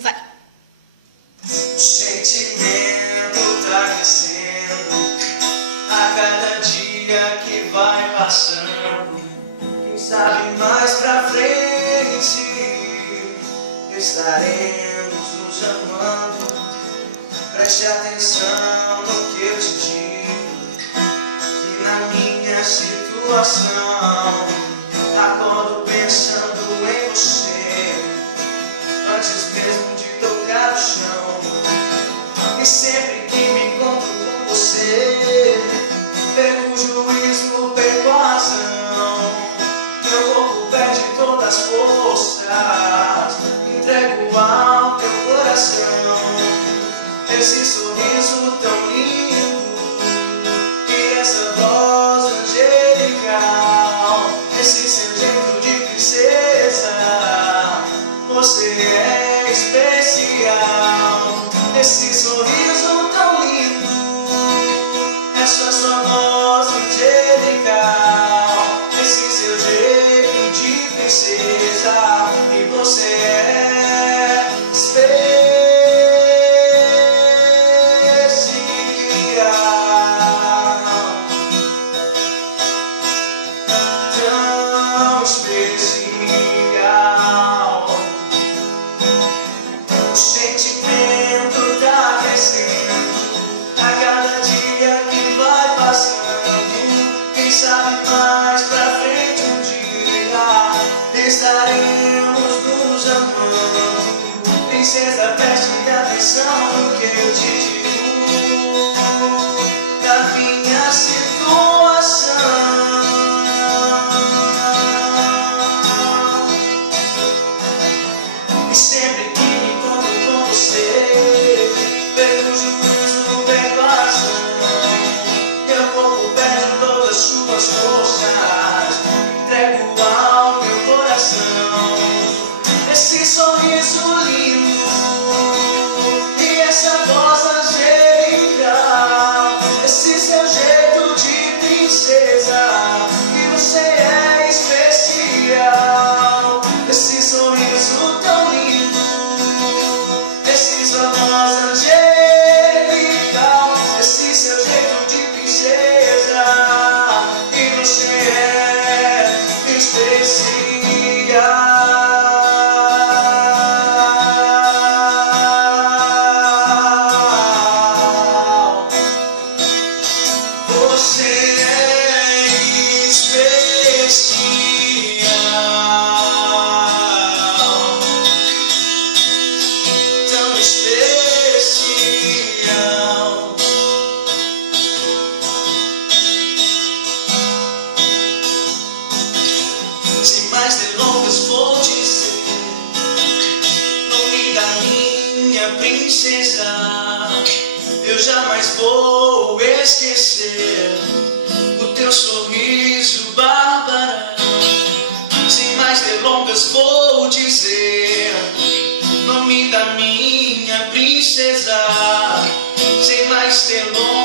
vai. O sentimento tá crescendo a cada dia que vai passando. Quem sabe mais pra frente estaremos nos amando. Preste atenção no que eu te digo e na minha situação. Acordo pensando em você antes mesmo de tocar o chão. E sempre que me encontro com você, perco o juízo, perco a razão. Meu corpo perde todas as forças, entrego ao teu coração. Esse sorriso tão lindo e essa voz angelical, esse seu jeito de princesa, você é especial. Esse sorriso tão lindo, essa sua voz angelical, esse seu jeito de princesa, e você é especial. Tão especial. O sentimento tá crescendo a cada dia que vai passando. Quem sabe mais pra frente um dia estaremos nos amando. Princesa, preste atenção no que eu te digo da minha situação. E sempre que me encontro com você, perco o juízo, perco a razão. Meu corpo perde todas as suas forças, entrego ao meu coração. Esse sorriso lindo e essa voz angelical, esse seu jeito de princesa, e você é especial. Esse sorriso tão lindo, esse sua voz angelical, esse seu jeito de princesa, e você é especial. Você é especial, tão especial. Sem mais delongas vou dizer, nome da minha princesa, eu jamais vou esquecer o teu sorriso, Bárbara. Sem mais delongas vou dizer, nome da minha princesa. Sem mais delongas